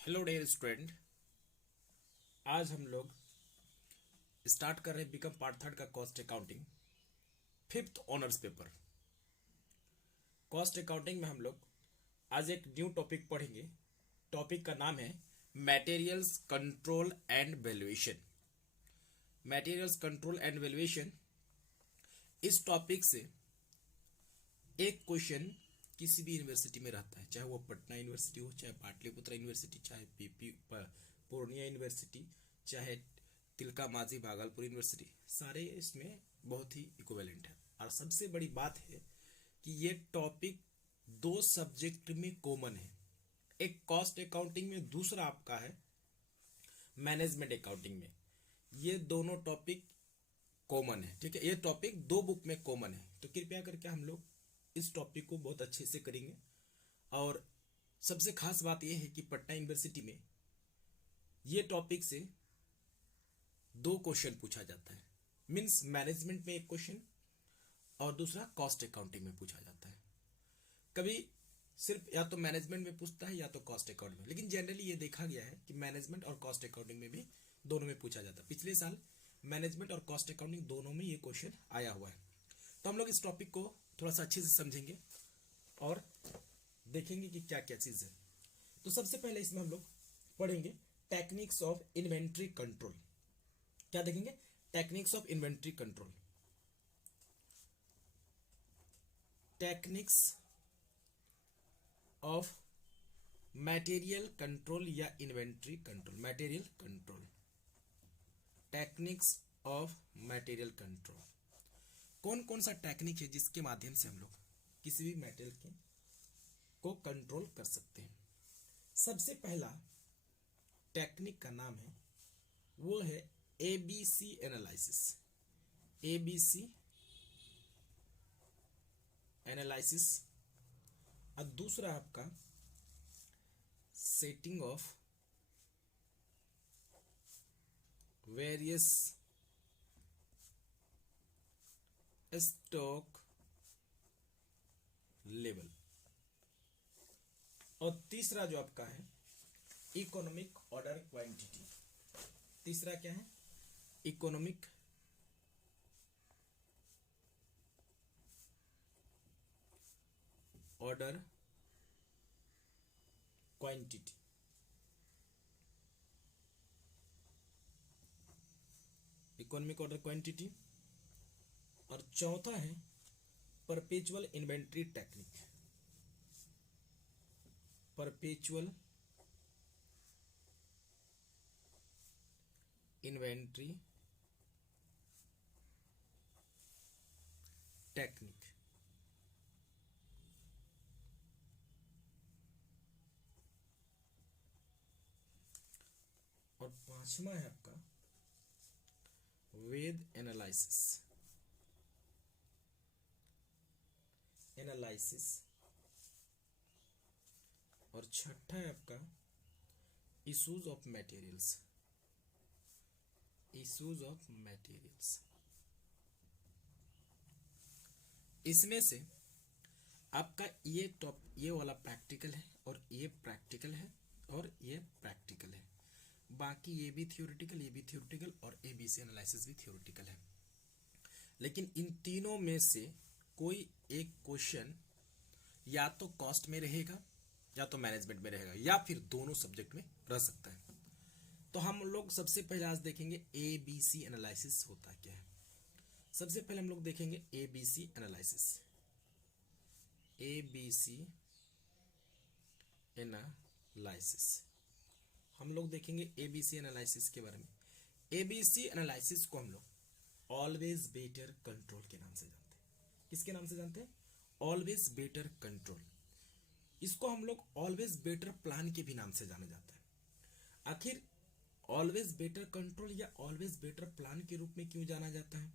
Hello dear student. आज हम लोग स्टार्ट कर रहे हैं बीकॉम पार्ट थर्ड का cost accounting fifth honours paper. Cost accounting में हम लोग आज एक न्यू टॉपिक पढ़ेंगे। टॉपिक का नाम है materials control and valuation. Materials control and valuation, इस टॉपिक से एक क्वेश्चन किसी भी यूनिवर्सिटी में रहता है, चाहे वो पटना यूनिवर्सिटी हो, चाहे पाटलिपुत्र यूनिवर्सिटी, चाहे पीपी पूर्णिया यूनिवर्सिटी, चाहे तिलका माझी भागलपुर यूनिवर्सिटी, सारे इसमें बहुत ही इक्विवेलेंट है। और सबसे बड़ी बात है कि ये टॉपिक दो सब्जेक्ट में कॉमन है, एक कॉस्ट अकाउंटिंग में, दूसरा आपका है मैनेजमेंट अकाउंटिंग में। ये दोनों टॉपिक कॉमन है, ठीक है। ये टॉपिक दो बुक में कॉमन है, तो कृपया करके हम लोग इस टॉपिक को बहुत अच्छे से करेंगे। और सबसे खास बात यह है कि पटना यूनिवर्सिटी में ये टॉपिक से दो क्वेश्चन पूछा जाता है। मींस मैनेजमेंट में एक क्वेश्चन और दूसरा कॉस्ट अकाउंटिंग में पूछा जाता है। कभी सिर्फ या तो मैनेजमेंट में पूछता है या तो कॉस्ट अकाउंटिंग में, लेकिन जनरली ये देखा गया है कि मैनेजमेंट और कॉस्ट अकाउंटिंग में भी दोनों में पूछा जाता है। पिछले साल मैनेजमेंट और कॉस्ट अकाउंटिंग दोनों में ये क्वेश्चन आया हुआ है। तो हम लोग इस टॉपिक को थोड़ा सा अच्छे से समझेंगे और देखेंगे कि क्या क्या चीज है। तो सबसे पहले इसमें हम लोग पढ़ेंगे टेक्निक्स ऑफ इन्वेंट्री कंट्रोल। क्या देखेंगे? Techniques of inventory control. Techniques of material control या inventory control. Material control, techniques of material control. कौन कौन सा टेक्निक है जिसके माध्यम से हम लोग किसी भी मटेरियल को कंट्रोल कर सकते हैं? सबसे पहला टेक्निक का नाम है, वो है एबीसी एनालिसिस। ABC analysis. और दूसरा आपका setting of various stock level. और तीसरा जो आपका है इकोनॉमिक ऑर्डर क्वांटिटी। तीसरा क्या है? Economic order quantity. Economic order quantity. और चौथा है perpetual inventory technique. Perpetual inventory technique. और पांचवा है आपका वेद एनालिसिस। एनालिसिस। और छठा है आपका issues of materials. Issues of materials. इसमें से आपका ये वाला प्रैक्टिकल है और ये प्रैक्टिकल है और ये प्रैक्टिकल है। बाकी ये भी थ्योरेटिकल, ये भी थ्योरेटिकल और एबीसी एनालिसिस भी थ्योरेटिकल है। लेकिन इन तीनों में से कोई एक क्वेश्चन या तो कॉस्ट में रहेगा या तो मैनेजमेंट में रहेगा या फिर दोनों सब्जेक्ट में रह सकता है। तो हम लोग सबसे पहले आज देखेंगे एबीसी एनालिसिस होता क्या है। सबसे पहले हम लोग देखेंगे एबीसी एनालिसिस। एबीसी एनालिसिस हम लोग देखेंगे एबीसी एनालिसिस के बारे में। एबीसी एनालिसिस को हम लोग ऑलवेज बेटर कंट्रोल के नाम से जानते हैं। किसके नाम से जानते हैं? Always better control. इसको हम लोग ऑलवेज बेटर प्लान के भी नाम से जाना जाता है। आखिर ऑलवेज बेटर कंट्रोल या ऑलवेज बेटर प्लान के रूप में क्यों जाना जाता है,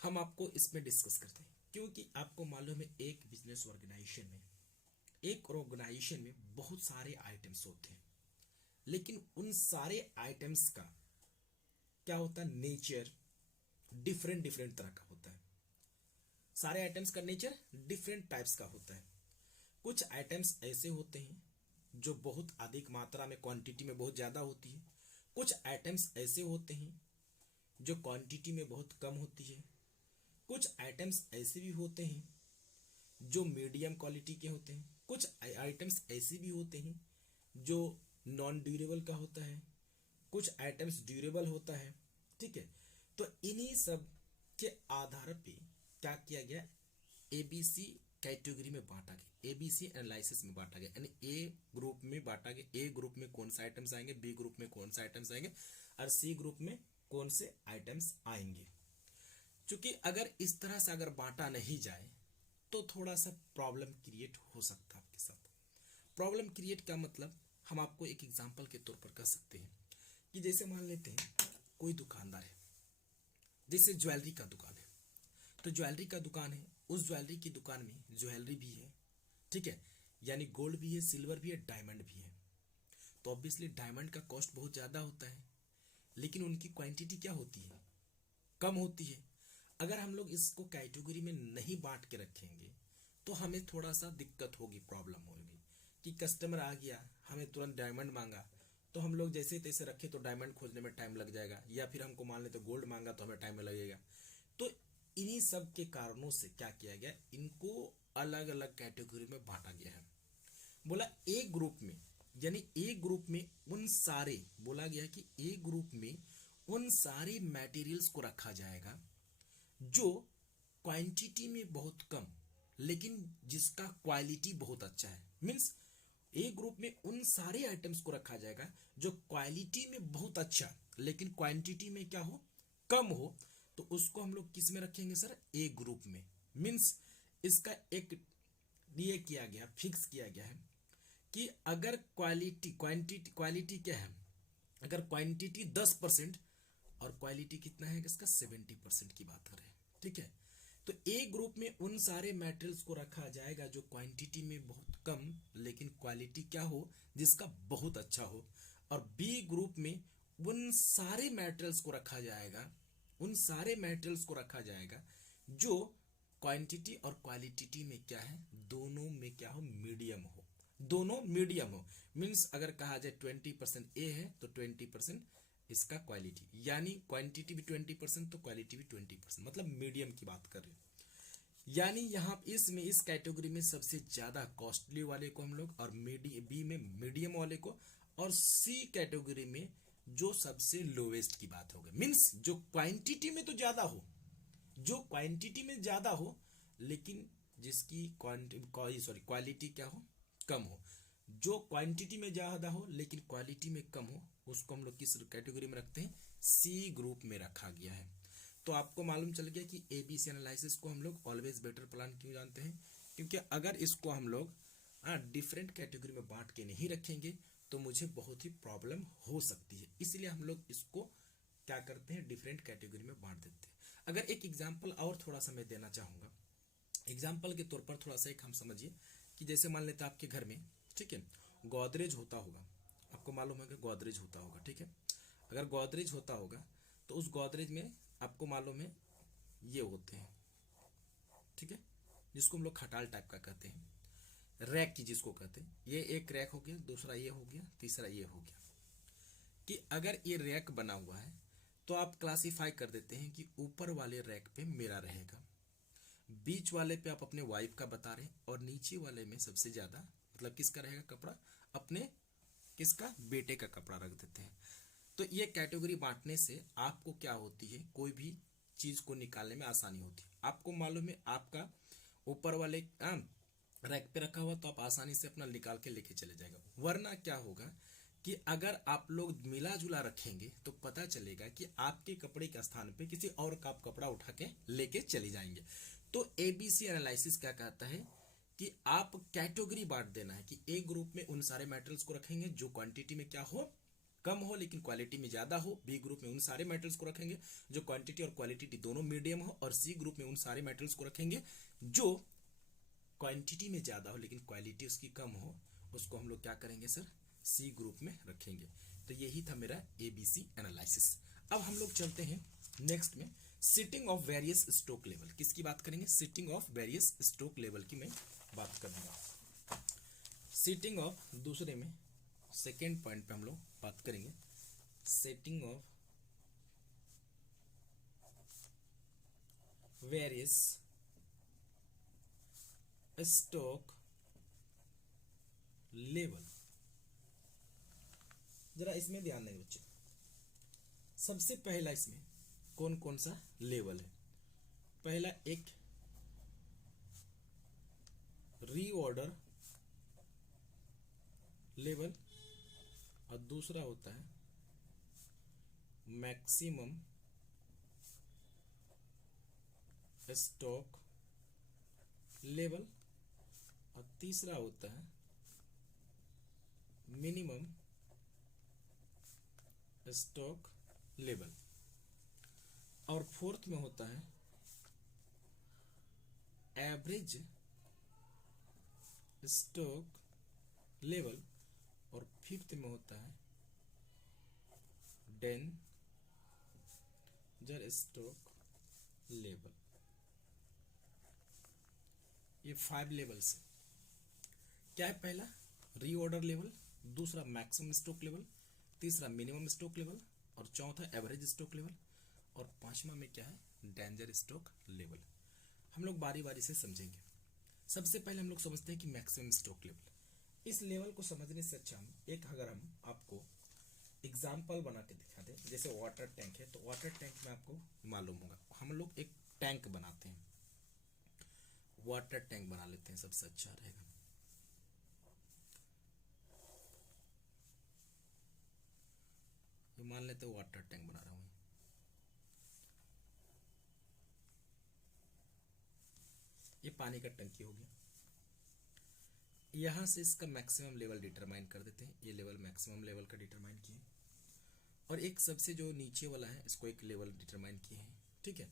हम आपको इसमें डिस्कस करते हैं। क्योंकि आपको मालूम है एक बिजनेस ऑर्गेनाइजेशन में बहुत सारे आइटम्स होते हैं, लेकिन उन सारे आइटम्स का क्या होता है? नेचर डिफरेंट डिफरेंट तरह का होता है। सारे आइटम्स का नेचर डिफरेंट टाइप्स का होता है। कुछ आइटम्स ऐसे होते हैं जो बहुत अधिक मात्रा में, क्वांटिटी में बहुत ज़्यादा होती है। कुछ आइटम्स ऐसे होते हैं जो क्वांटिटी में बहुत कम होती है। कुछ आइटम्स ऐसे भी होते हैं जो मीडियम क्वालिटी के होते हैं। कुछ आइटम्स ऐसे भी होते हैं जो नॉन ड्यूरेबल का होता है। कुछ आइटम्स ड्यूरेबल होता है। ठीक है, तो इन्हीं सब के आधार पे क्या किया गया, एबीसी कैटेगरी में बांटा गया, एबीसी एनालिसिस में बांटा गया। यानी ए ग्रुप में बांटा गया, ए ग्रुप में कौन सा आइटम्स आएंगे, बी ग्रुप में कौन सा आइटम्स आएंगे और सी ग्रुप में कौन से आइटम्स आएंगे। क्योंकि अगर इस तरह से अगर बांटा नहीं जाए तो थोड़ा सा प्रॉब्लम क्रिएट हो सकता है आपके साथ। प्रॉब्लम क्रिएट का मतलब हम आपको एक एग्जांपल के तौर पर कह सकते हैं कि जैसे मान लेते हैं कोई दुकानदार है, जैसे ज्वेलरी का दुकान है, तो ज्वेलरी का दुकान है, उस ज्वेलरी की दुकान में ज्वेलरी भी है, ठीक है, यानी गोल्ड भी है, सिल्वर भी है, डायमंड भी है। तो ऑब्वियसली डायमंड का कॉस्ट बहुत ज़्यादा होता है, लेकिन उनकी क्वांटिटी क्या होती है, कम होती है। अगर हम लोग इसको कैटेगरी में नहीं बांट के रखेंगे तो हमें थोड़ा सा दिक्कत होगी, प्रॉब्लम होगी कि कस्टमर आ गया, हमें तुरंत डायमंड मांगा, तो हम लोग जैसे तैसे रखे तो डायमंड खोजने में टाइम लग जाएगा, या फिर हमको मान ले तो गोल्ड मांगा तो हमें टाइम लगेगा। तो इन्हीं सब के कारणों से क्या किया गया, इनको अलग अलग कैटेगरी में बांटा गया है। बोला ए ग्रुप में, यानी ए ग्रुप में उन सारे, बोला गया कि ए ग्रुप में उन सारे मटेरियल्स को रखा जाएगा जो क्वांटिटी में बहुत कम लेकिन जिसका क्वालिटी बहुत अच्छा है। मींस ए ग्रुप में उन सारे आइटम्स को रखा जाएगा जो क्वालिटी में बहुत अच्छा लेकिन क्वांटिटी में क्या हो, कम हो, तो उसको हम लोग किस में रखेंगे सर, ए ग्रुप में। मींस इसका एक ये किया गया, फिक्स किया गया है कि अगर क्वालिटी क्या है, अगर क्वांटिटी 10% और क्वालिटी कितना है इसका 70% की बात करें, ठीक है, तो ए ग्रुप में उन सारे मटेरियल्स को रखा जाएगा जो क्वांटिटी में बहुत कम लेकिन क्वालिटी क्या हो, जिसका बहुत अच्छा हो। और बी ग्रुप में उन सारे मटेरियल्स को रखा जाएगा, उन सारे मटेरियल्स को रखा जाएगा जो क्वांटिटी और क्वालिटी में क्या है, दोनों में क्या हो, मीडियम हो, दोनों मीडियम हो। मीन्स अगर कहा जाए 20% ए है तो 20% इसका क्वालिटी, यानी क्वांटिटी भी 20% तो क्वालिटी भी 20%, मतलब मीडियम की बात कर रहे हैं। यानी यहाँ इसमें इस कैटेगरी में सबसे ज्यादा कॉस्टली वाले को हम लोग, और बी में मीडियम वाले को, और सी कैटेगरी में जो सबसे लोवेस्ट की बात होगी। मीन्स जो क्वांटिटी में तो ज्यादा हो, जो क्वांटिटी में ज्यादा हो लेकिन जिसकी क्वालिटी क्या हो, कम हो। जो क्वांटिटी में ज्यादा हो लेकिन क्वालिटी में कम हो, उसको हम लोग किस कैटेगरी में रखते हैं, सी ग्रुप में रखा गया है। तो आपको मालूम चल गया कि एबीसी एनालिसिस को हम लोग ऑलवेज बेटर प्लान क्यों जानते हैं, क्योंकि अगर इसको हम लोग डिफरेंट कैटेगरी में बांट के नहीं रखेंगे तो मुझे बहुत ही प्रॉब्लम हो सकती है। इसलिए हम लोग इसको क्या करते हैं, डिफरेंट कैटेगरी में बांट देते हैं। अगर एक एग्जाम्पल और थोड़ा सा मैं देना चाहूँगा, एग्जाम्पल के तौर पर थोड़ा सा एक हम समझिए कि जैसे मान लेते आपके घर में, ठीक है, गोदरेज होता होगा, आपको मालूम है कि गोदरेज होता होगा, ठीक है। अगर गोदरेज होता होगा तो उस गोदरेज में आपको मालूम है ये होते हैं, ठीक है, जिसको हम लोग खटाल टाइप का कहते हैं, रैक की जिसको कहते हैं। ये एक रैक हो गया, दूसरा ये हो गया, तीसरा ये हो गया। कि अगर ये रैक बना हुआ है तो आप क्लासिफाई कर देते हैं कि ऊपर वाले रैक पे मेरा रहेगा, बीच वाले पे आप अपने वाइफ का बता रहे हैं, और नीचे वाले में सबसे ज्यादा मतलब किसका रहेगा कपड़ा, अपने किसका, बेटे का कपड़ा रख देते हैं। तो ये कैटेगरी बांटने से आपको क्या होती है, कोई भी चीज को निकालने में आसानी होती है। आपको मालूम है आपका ऊपर वाले रैक पे रखा हुआ तो आप आसानी से अपना निकाल के लेके चले जाएगा। वरना क्या होगा कि अगर आप लोग मिला जुला रखेंगे तो पता चलेगा कि आपके कपड़े के स्थान पे किसी और का आप कपड़ा उठा के लेके चले जाएंगे। तो एबीसी एनालिसिस क्या कहता है कि आप कैटेगरी बांट देना है कि ए ग्रुप में उन सारे मेटल्स को रखेंगे जो क्वांटिटी में क्या हो, कम हो लेकिन क्वालिटी में ज्यादा हो। बी ग्रुप में उन सारे मेटल्स को रखेंगे जो क्वांटिटी और क्वालिटी दोनों मीडियम हो, और सी ग्रुप में उन सारे मेटल्स को रखेंगे जो क्वांटिटी में ज्यादा हो लेकिन क्वालिटी उसकी कम हो, उसको हम लोग क्या करेंगे सर, सी ग्रुप में रखेंगे। तो यही था मेरा एबीसी एनालिसिस। अब हम लोग चलते हैं नेक्स्ट में, sitting of various stock level. किसकी बात करेंगे, sitting of various stock level की मैं बात करूंगा। सेटिंग ऑफ, दूसरे में सेकेंड पॉइंट पे हम लोग बात करेंगे setting of various stock level. जरा इसमें ध्यान देंगे बच्चे, सबसे पहला इसमें कौन कौन सा लेवल है। पहला एक रीऑर्डर लेवल और दूसरा होता है मैक्सिमम स्टॉक लेवल और तीसरा होता है मिनिमम स्टॉक लेवल और फोर्थ में होता है एवरेज स्टॉक लेवल और फिफ्थ में होता है डेंजर स्टॉक लेवल। ये 5 लेवल्स है। क्या है? पहला रीऑर्डर लेवल, दूसरा मैक्सिमम स्टॉक लेवल, तीसरा मिनिमम स्टॉक लेवल और चौथा एवरेज स्टॉक लेवल और पांचवा में क्या है? Danger stock level. हम लोग बारी बारी से समझेंगे। सबसे पहले हम लोग समझते हैं कि मैक्सिमम स्टॉक लेवल। इस लेवल को समझने से अच्छा एक अगर हम आपको एग्जाम्पल बना के दिखा दें, जैसे वाटर टैंक है तो वाटर टैंक में आपको मालूम होगा हम लोग एक टैंक बनाते हैं, वाटर टैंक बना लेते हैं, सबसे अच्छा रहेगा। ये मान लेते हैं वाटर टैंक बना रहा हूं, ये पानी का टंकी हो गया। यहां से इसका मैक्सिमम लेवल डिटरमाइन कर देते हैं, ये लेवल मैक्सिमम लेवल का डिटरमाइन किए और एक सबसे जो नीचे वाला है इसको एक लेवल डिटरमाइन किए हैं। ठीक है,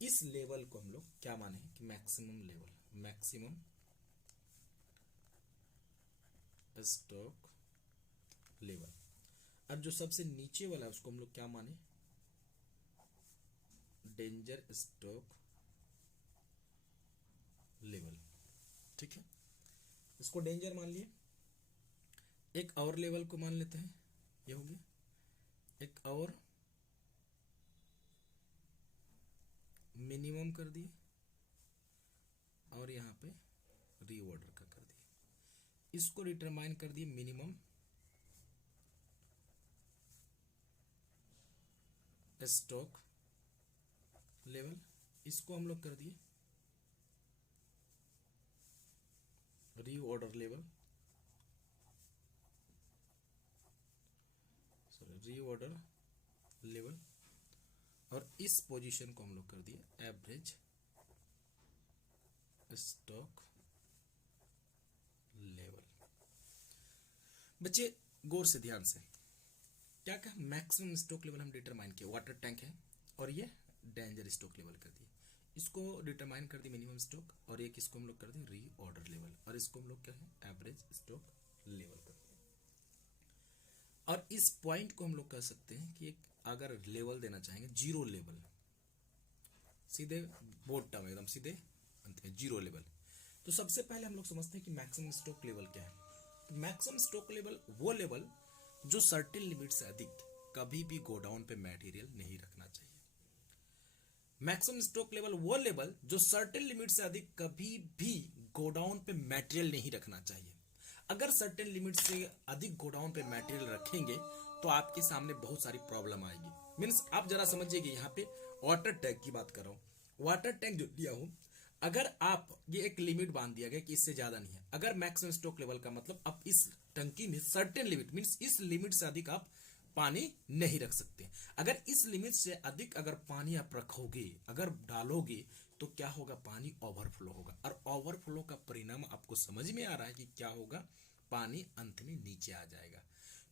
इस लेवल को हम लोग क्या माने कि maximum level, maximum stock level. अब जो सबसे नीचे वाला है उसको हम लोग क्या माने? Danger stock level. ठीक है, इसको डेंजर मान लिए। एक और लेवल को मान लेते हैं, ये हो गया। एक और मिनिमम कर दिए और यहां पे रीऑर्डर का कर दिए, इसको डिटरमाइन कर दिए मिनिमम स्टॉक लेवल, इसको हम लोग कर दिए reorder level, sorry reorder level और इस पोजीशन को हम लोग कर दिए एवरेज स्टॉक लेवल। बच्चे गौर से ध्यान से, क्या क्या मैक्सिमम स्टॉक लेवल हम डिटरमाइन किए, वाटर टैंक है और ये डेंजर स्टॉक लेवल कर दिए, इसको डिटरमाइन कर दी मिनिमम स्टॉक और एक इसको हम लोग कर दें रीऑर्डर लेवल और इसको हम लोग क्या है एवरेज स्टॉक लेवल कर दें। और इस पॉइंट को हम लोग कह सकते हैं कि एक अगर लेवल देना चाहेंगे जीरो लेवल, सीधे बॉटम एकदम सीधे अंत में जीरो लेवल। तो सबसे पहले हम लोग समझते हैं कि मैक्सिमम स्टॉक लेवल क्या है। मैक्सिमम स्टॉक लेवल वो लेवल जो सर्टेन लिमिट से अधिक कभी भी गोडाउन पे मटेरियल नहीं रखना चाहिए। मैक्सिमम स्टॉक लेवल वो लेवल जो सर्टेन लिमिट से अधिक कभी भी गोडाउन पे मटेरियल नहीं रखना चाहिए। अगर सर्टेन लिमिट से अधिक गोडाउन पे मटेरियल रखेंगे तो आपके सामने बहुत सारी प्रॉब्लम आएगी। मीन्स आप जरा समझिएगा, यहाँ पे वाटर टैंक की बात कर रहा हूं, वाटर टैंक जो दिया हूं, अगर आप ये एक लिमिट बांध दिया गया कि इससे ज्यादा नहीं है। अगर मैक्सिमम स्टॉक लेवल का मतलब आप इस टंकी में सर्टेन लिमिट मीन्स इस लिमिट से अधिक आप पानी नहीं रख सकते। अगर इस लिमिट से अधिक अगर पानी आप रखोगे, अगर डालोगे तो क्या होगा? पानी ओवरफ्लो होगा और ओवरफ्लो का परिणाम आपको समझ में आ रहा है कि क्या होगा? पानी अंत में नीचे आ जाएगा।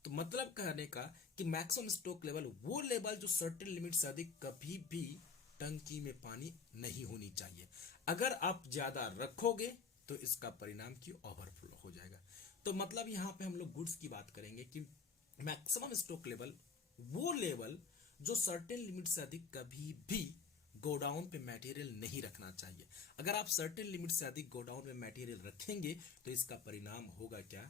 तो मतलब कहने का कि मैक्सिमम स्टॉक लेवल वो लेवल जो सर्टेन लिमिट से अधिक कभी भी टंकी में पानी नहीं होनी चाहिए। अगर आप ज्यादा रखोगे तो इसका परिणाम की ओवरफ्लो हो जाएगा। तो मतलब यहां पे हम लोग गुड्स की बात करेंगे कि मैक्सिमम स्टॉक लेवल वो लेवल जो सर्टेन लिमिट से अधिक कभी भी गोडाउन पे मटेरियल नहीं रखना चाहिए। अगर आप सर्टेन लिमिट से अधिक गोडाउन में मटेरियल रखेंगे तो इसका परिणाम होगा क्या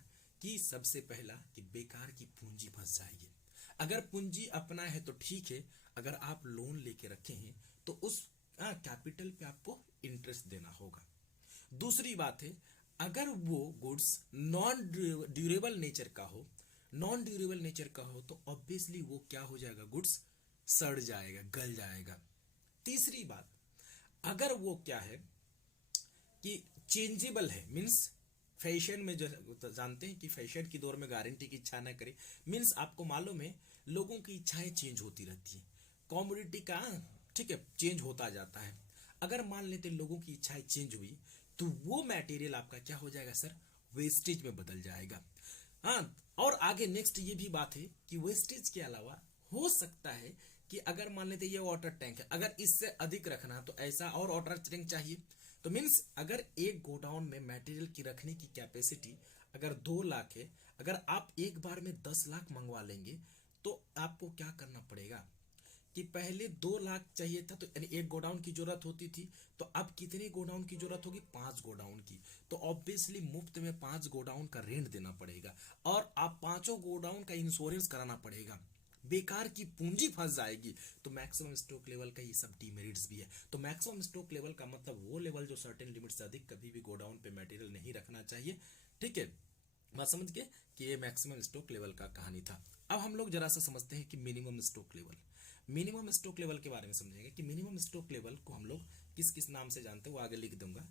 कि सबसे पहला कि बेकार की पूंजी फंस जाएगी। अगर पूंजी अपना है तो ठीक है, अगर आप लोन लेके रखे हैं तो उस कैपिटल पे आपको इंटरेस्ट देना होगा। दूसरी बात है, अगर वो गुड्स नॉन ड्यूरेबल नेचर का हो, नॉन ड्यूरेबल नेचर का हो तो ऑब्वियसली वो क्या हो जाएगा, गुड्स सड़ जाएगा, गल जाएगा। तीसरी बात, अगर वो क्या है कि चेंजेबल है, मींस फैशन में जो जानते हैं कि फैशन की दौर में गारंटी की इच्छा ना करे, मींस आपको मालूम है लोगों की इच्छाएं चेंज होती रहती है, कॉमोडिटी का ठीक है चेंज होता जाता है। अगर मान लेते लोगों की इच्छाएं चेंज हुई तो वो मटेरियल आपका क्या हो जाएगा सर, वेस्टेज में बदल जाएगा। हाँ, और आगे नेक्स्ट ये भी बात है कि वेस्टेज के अलावा हो सकता है कि अगर मान लेते ये वाटर टैंक है, अगर इससे अधिक रखना तो ऐसा और वाटर टैंक चाहिए। तो मीन्स अगर एक गोडाउन में मटेरियल की रखने की कैपेसिटी अगर 2 लाख है, अगर आप एक बार में 10 लाख मंगवा लेंगे तो आपको क्या करना पड़ेगा कि पहले 2 लाख चाहिए था तो यानी एक गोडाउन की जरूरत होती थी, तो अब कितने गोडाउन की जरूरत होगी, 5 गोडाउन की। तो ऑब्वियसली मुफ्त में 5 गोडाउन का रेंट देना पड़ेगा और आप 5 गोडाउन का इंश्योरेंस कराना पड़ेगा, बेकार की पूंजी फंस जाएगी। तो मैक्सिमम स्टॉक लेवल का ये सब डीमेरिट्स भी है। तो मैक्सिमम स्टॉक लेवल का मतलब वो लेवल जो सर्टेन लिमिट से अधिक कभी भी गोडाउन पे मटेरियल नहीं रखना चाहिए। ठीक है, बात समझ गए कि ये मैक्सिमम स्टॉक लेवल का कहानी था। अब हम लोग जरा सा समझते हैं कि minimum stock level. Minimum stock level के बारे में समझेंगे कि मिनिमम स्टॉक लेवल को हम लोग किस किस नाम से जानते हैं, वो आगे लिख दूंगा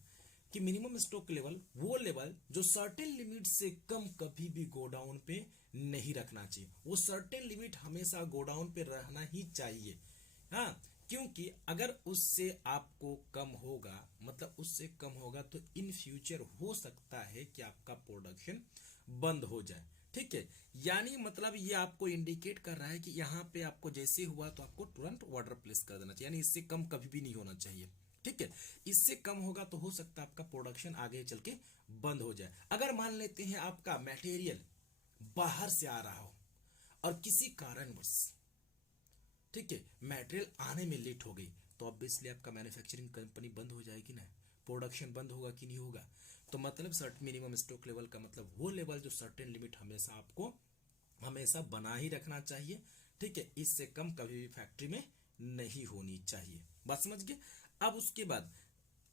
कि मिनिमम स्टॉक लेवल वो लेवल जो सर्टेन लिमिट से कम कभी भी गोडाउन पे नहीं रखना चाहिए। वो सर्टेन लिमिट हमेशा गोडाउन पे रहना ही चाहिए। हाँ, क्योंकि अगर उससे आपको कम होगा, मतलब उससे कम होगा तो इन फ्यूचर हो सकता है कि आपका प्रोडक्शन बंद हो जाए। ठीक है, यानी मतलब ये आपको इंडिकेट कर रहा है कि यहाँ पे आपको जैसे हुआ तो आपको तुरंत ऑर्डर प्लेस कर देना चाहिए, यानी इससे कम कभी भी नहीं होना चाहिए। ठीक है, इससे कम होगा तो हो सकता है आपका प्रोडक्शन आगे चल के बंद हो जाए। अगर मान लेते हैं आपका मटेरियल बाहर से आ रहा हो और किसी कारणवश ठीक है मटेरियल आने में लेट हो गई तो ऑब्वियसली आपका मैन्युफैक्चरिंग कंपनी बंद हो जाएगी ना, प्रोडक्शन बंद होगा कि नहीं होगा। तो मतलब सर्टेन मिनिमम स्टॉक लेवल का मतलब वो लेवल जो सर्टेन लिमिट हमेशा आपको हमेशा बना ही रखना चाहिए। ठीक है, इससे कम कभी भी फैक्ट्री में नहीं होनी चाहिए। बात समझ गए। अब उसके बाद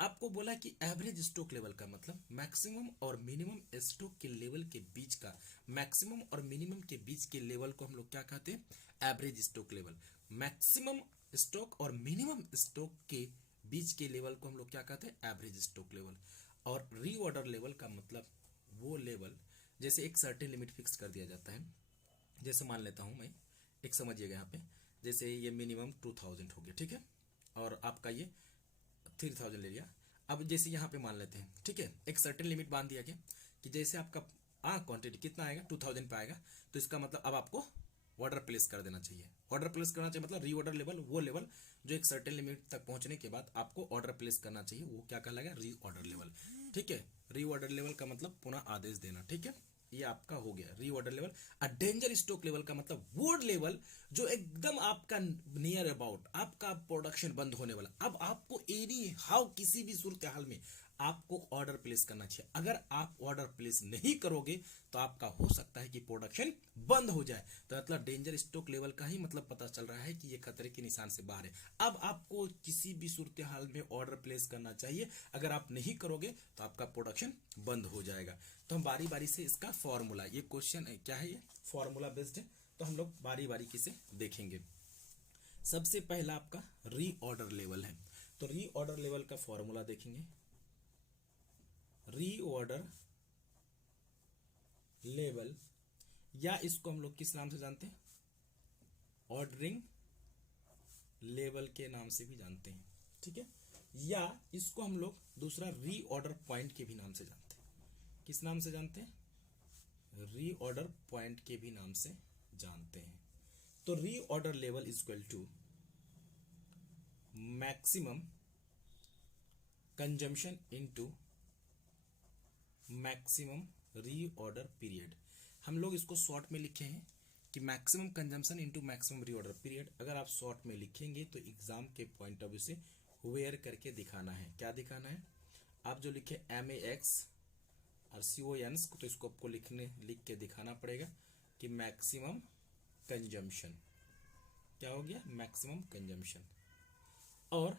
आपको बोला कि एवरेज स्टॉक लेवल का मतलब मैक्सिमम और मिनिमम स्टॉक के लेवल के बीच का, मैक्सिमम और मिनिमम के बीच के लेवल को हम लोग क्या कहते हैं, average stock level. Maximum stock और मिनिमम स्टॉक के बीच के लेवल को हम लोग क्या कहते हैं, एवरेज स्टॉक लेवल। और रीऑर्डर लेवल का मतलब वो लेवल जैसे एक सर्टेन लिमिट फिक्स कर दिया जाता है। जैसे मान लेता हूं मैं, एक समझिएगा यहाँ पे, जैसे ये मिनिमम 2000 हो गया, ठीक है, और आपका ये 3000 ले लिया। अब जैसे यहाँ पे मान लेते हैं, ठीक है, एक सर्टेन लिमिट बांध दिया गया कि जैसे आपका क्वांटिटी कितना आएगा, 2000 पे आएगा, तो इसका मतलब अब आपको ऑर्डर प्लेस कर देना चाहिए। ऑर्डर प्लेस करना चाहिए मतलब रीऑर्डर लेवल, वो लेवल जो एक सर्टेन लिमिट तक पहुंचने के बाद आपको ऑर्डर प्लेस करना चाहिए, वो क्या कहलाएगा, रीऑर्डर लेवल। ठीक है, रीऑर्डर लेवल का मतलब पुनः आदेश देना। ठीक है, ये आपका हो गया reorder level. A danger stock level का मतलब वो लेवल जो एकदम आपका नियर अबाउट आपका प्रोडक्शन बंद होने वाला, अब आपको एनी हाउ किसी भी सूरत हाल में आपको ऑर्डर प्लेस करना चाहिए। अगर आप ऑर्डर प्लेस नहीं करोगे तो आपका हो सकता है कि प्रोडक्शन बंद हो जाए। तो मतलब डेंजर स्टॉक लेवल का ही मतलब पता चल रहा है कि ये खतरे के निशान से बाहर है। अब आपको किसी भी सूरत हाल में ऑर्डर प्लेस करना चाहिए, अगर आप नहीं करोगे तो आपका प्रोडक्शन बंद हो जाएगा। तो हम बारी बारी से इसका फॉर्मूला, ये क्वेश्चन क्या है, ये फॉर्मूला बेस्ड है, तो हम लोग बारी बारी से देखेंगे। सबसे पहला आपका रीऑर्डर लेवल है, तो रीऑर्डर लेवल का फॉर्मूला देखेंगे। रीऑर्डर लेवल, या इसको हम लोग किस नाम से जानते हैं, ऑर्डरिंग लेवल के नाम से भी जानते हैं। ठीक है, या इसको हम लोग दूसरा रीऑर्डर पॉइंट के भी नाम से जानते हैं। किस नाम से जानते हैं, रीऑर्डर पॉइंट के भी नाम से जानते हैं। तो reorder level is equal to maximum consumption into maximum reorder period. हम लोग इसको शॉर्ट में लिखे हैं कि maximum consumption into maximum reorder period. अगर आप शॉर्ट में लिखेंगे तो एग्जाम के पॉइंट ऑफ व्यू से वेयर करके दिखाना है। क्या दिखाना है? आप जो लिखे MAX और CONs तो इसको आपको लिख के दिखाना पड़ेगा कि मैक्सिमम कंजम्पशन क्या हो गया, मैक्सिमम कंजम्पशन। और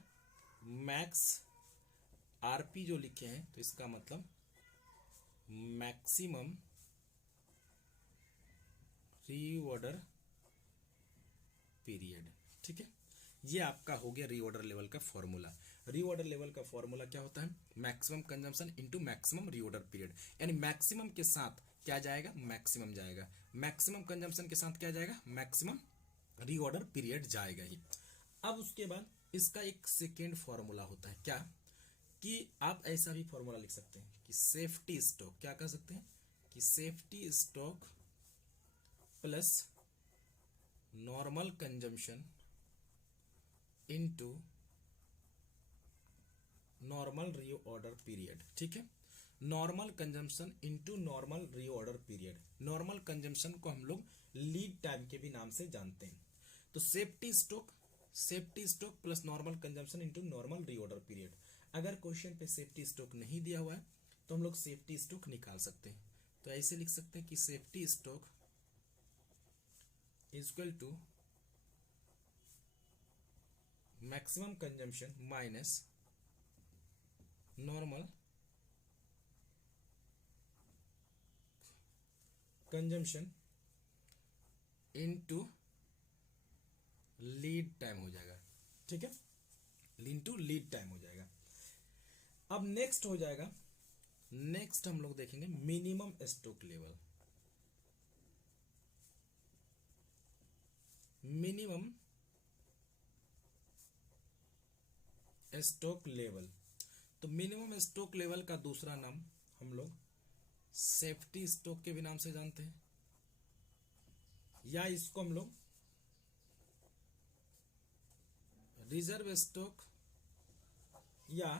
मैक्स RP जो लिखे हैं तो इसका मतलब मैक्सिमम रीऑर्डर पीरियड। ठीक है, ये आपका हो गया रीऑर्डर लेवल का फॉर्मूला। रीऑर्डर लेवल का फॉर्मूला क्या होता है? Maximum consumption into maximum reorder period. यानी मैक्सिमम के साथ क्या जाएगा? मैक्सिमम जाएगा। मैक्सिमम कंजम्पशन के साथ क्या जाएगा? मैक्सिमम रीऑर्डर पीरियड जाएगा ही। अब उसके बाद इसका एक सेकेंड फॉर्मूला होता है। क्या कि आप ऐसा भी फॉर्मूला लिख सकते हैं कि सेफ्टी स्टॉक, क्या कह सकते हैं कि safety stock plus normal consumption into normal reorder period. ठीक है, normal consumption into normal reorder period. Normal consumption को हम लोग लीड टाइम के भी नाम से जानते हैं। तो safety stock plus normal consumption into normal reorder period. अगर क्वेश्चन पे सेफ्टी स्टॉक नहीं दिया हुआ है तो हम लोग सेफ्टी स्टॉक निकाल सकते हैं। तो ऐसे लिख सकते हैं कि safety stock equal to maximum consumption minus normal consumption into lead time हो जाएगा। ठीक है, इनटू लीड टाइम हो जाएगा। अब नेक्स्ट हो जाएगा, नेक्स्ट हम लोग देखेंगे minimum stock level. Minimum stock level, तो मिनिमम स्टॉक लेवल का दूसरा नाम हम लोग सेफ्टी स्टॉक के भी नाम से जानते हैं, या इसको हम लोग रिजर्व स्टॉक या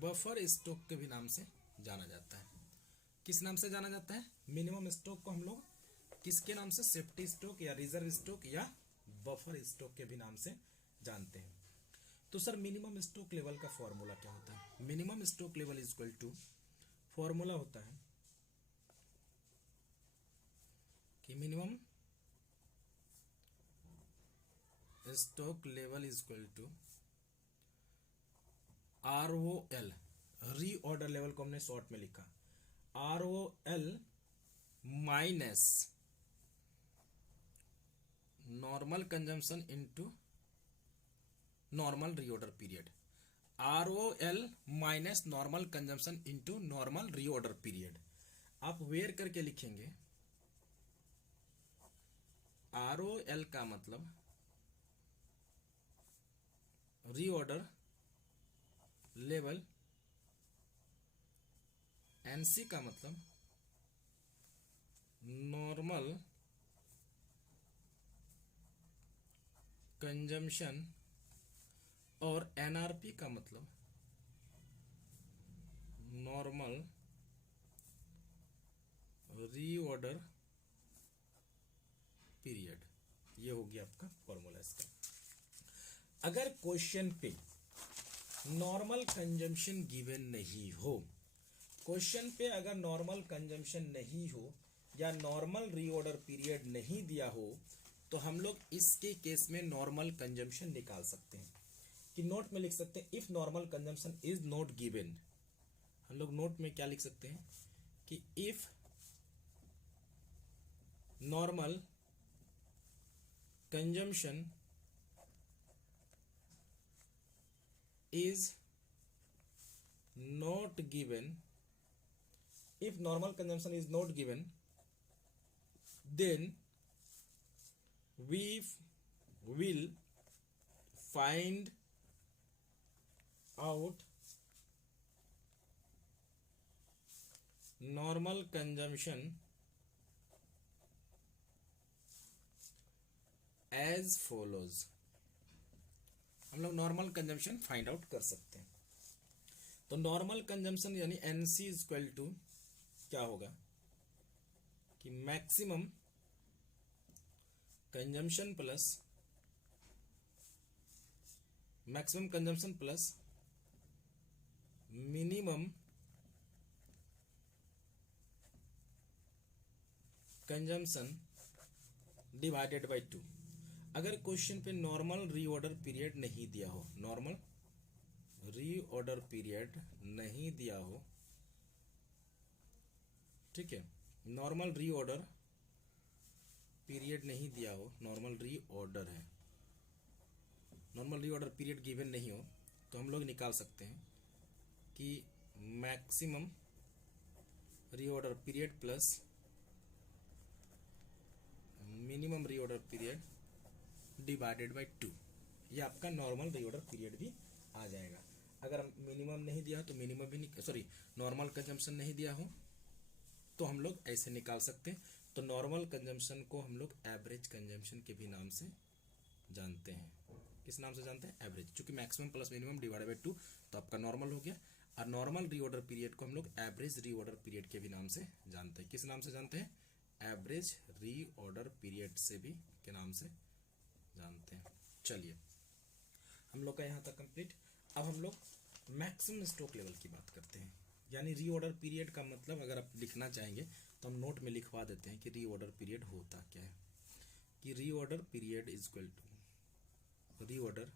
बफर स्टॉक के भी नाम से जाना जाता है। किस नाम से जाना जाता है? मिनिमम स्टॉक को हम लोग किसके नाम से? सेफ्टी स्टॉक या रिजर्व स्टॉक या बफर स्टॉक के भी नाम से जानते हैं। तो सर मिनिमम स्टॉक लेवल का फॉर्मूला क्या होता है? Minimum stock level is equal to, formula होता है कि minimum stock level is equal to ROL, reorder level को हमने शॉर्ट में लिखा, ROL minus normal consumption into normal reorder period. ROL minus normal consumption into normal reorder period. आप where करके लिखेंगे ROL का मतलब रीऑर्डर लेवल, NC का मतलब नॉर्मल कंजम्पशन, और NRP का मतलब नॉर्मल रीऑर्डर पीरियड। ये हो गया आपका फॉर्मूला इसका। अगर क्वेश्चन पे नॉर्मल कंजम्पशन गिवन नहीं हो, क्वेश्चन पे अगर नॉर्मल कंजम्पशन नहीं हो या नॉर्मल रीऑर्डर पीरियड नहीं दिया हो तो हम लोग इसके केस में नॉर्मल कंजम्पशन निकाल सकते हैं। कि नोट में लिख सकते हैं if normal consumption is not given. हम लोग नोट में क्या लिख सकते हैं कि if normal consumption is not given, if normal consumption is not given, then we will find out normal consumption as follows। हम लोग नॉर्मल कंजम्पशन फाइंड आउट कर सकते हैं। तो नॉर्मल कंजम्पशन यानी NC इज इक्वल टू क्या होगा? कि maximum consumption plus minimum consumption divided by 2। अगर क्वेश्चन पे नॉर्मल रीऑर्डर पीरियड नहीं दिया हो, नॉर्मल रीऑर्डर पीरियड नहीं दिया हो, ठीक है, नॉर्मल रीऑर्डर पीरियड नहीं दिया हो, नॉर्मल रीऑर्डर है, नॉर्मल रीऑर्डर पीरियड गिवन नहीं हो, तो हम लोग निकाल सकते हैं कि maximum reorder period plus minimum reorder period divided by 2, ये आपका नॉर्मल रीऑर्डर पीरियड भी आ जाएगा। अगर मिनिमम नहीं दिया तो मिनिमम भी नॉर्मल कंजम्पशन नहीं दिया हो तो हम लोग ऐसे निकाल सकते हैं। तो नॉर्मल कंजम्पशन को हम लोग एवरेज कंजम्पशन के भी नाम से जानते हैं। किस नाम से जानते हैं? एवरेज। चूंकि maximum plus minimum divided by 2 तो आपका नॉर्मल हो गया। और नॉर्मल रीऑर्डर पीरियड को हम लोग एवरेज रीऑर्डर पीरियड के भी नाम से जानते हैं। किस नाम से जानते हैं? एवरेज रीऑर्डर पीरियड से भी के नाम से जानते हैं। चलिए, हम लोग का यहाँ तक कंप्लीट। अब हम लोग मैक्सिमम स्टॉक लेवल की बात करते हैं। यानी रीऑर्डर पीरियड का मतलब अगर आप लिखना चाहेंगे तो हम नोट में लिखवा देते हैं कि रीऑर्डर पीरियड होता क्या है। कि reorder period is equal to reorder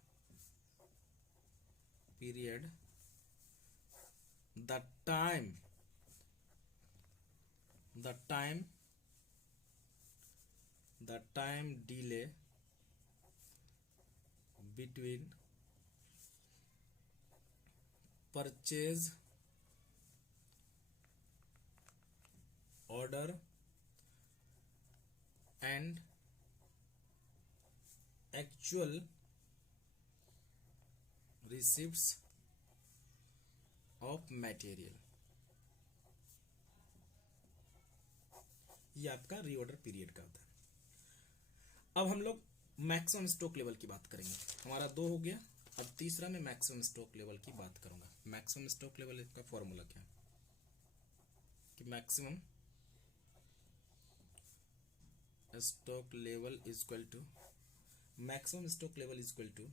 period the time delay between purchase order and actual receipts of material, ये आपका रीऑर्डर पीरियड का होता है। अब हम लोग मैक्सिमम स्टॉक लेवल की बात करेंगे। हमारा 2 हो गया। अब तीसरा मैं मैक्सिमम स्टॉक लेवल की बात करूंगा। मैक्सिमम स्टॉक लेवल का फॉर्मूला क्या है? कि maximum stock level is equal to maximum stock level is equal to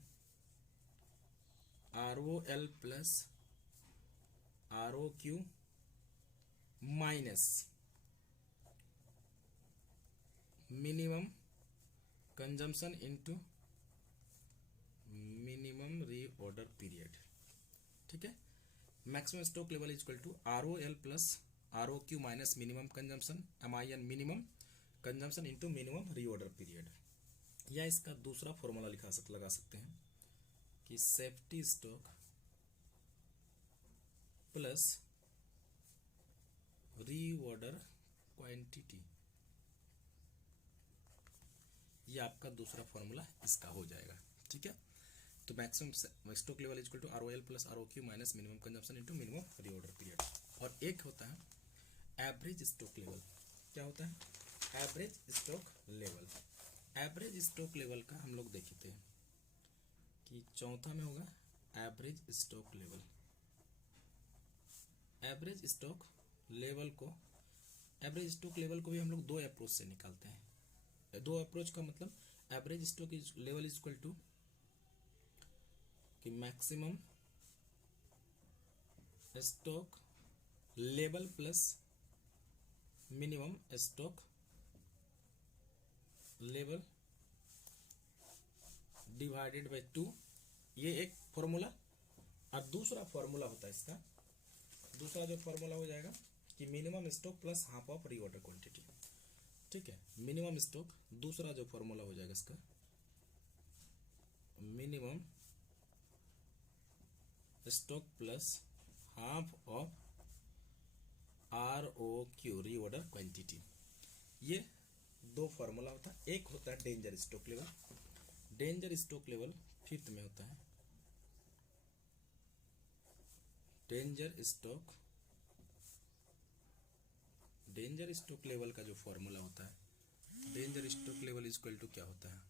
ROL plus ROQ minus minimum consumption into minimum reorder period. ठीक है, maximum stock level is equal to ROL plus ROQ minus minimum consumption MIN minimum consumption into minimum reorder period. या इसका दूसरा formula लगा सकते हैं कि safety stock plus reorder quantity, ये आपका दूसरा फॉर्मूला इसका हो जाएगा। ठीक है, तो maximum stock level equal to ROL plus ROQ minus minimum consumption into minimum reorder period. और एक होता है एवरेज स्टॉक लेवल। क्या होता है? Average stock level. Average stock level का हम लोग देखते हैं कि चौथा में होगा average stock level. Average stock level को भी हम लोग 2 अप्रोच से निकालते हैं। 2 अप्रोच का मतलब average stock level is equal to कि maximum stock level plus minimum stock level divided by 2, ये एक फॉर्मूला। और दूसरा फॉर्मूला होता है इसका, दूसरा जो फॉर्मूला हो जाएगा कि minimum stock plus half of reorder quantity. ठीक है, मिनिमम स्टॉक, दूसरा जो फॉर्मूला हो जाएगा इसका minimum stock plus half of ROQ reorder quantity. ये 2 फॉर्मूला होता है। एक होता है danger stock level. Danger stock level 5th में होता है। डेंजर स्टॉक लेवल का जो फॉर्मूला होता है, danger stock level is equal to क्या होता है?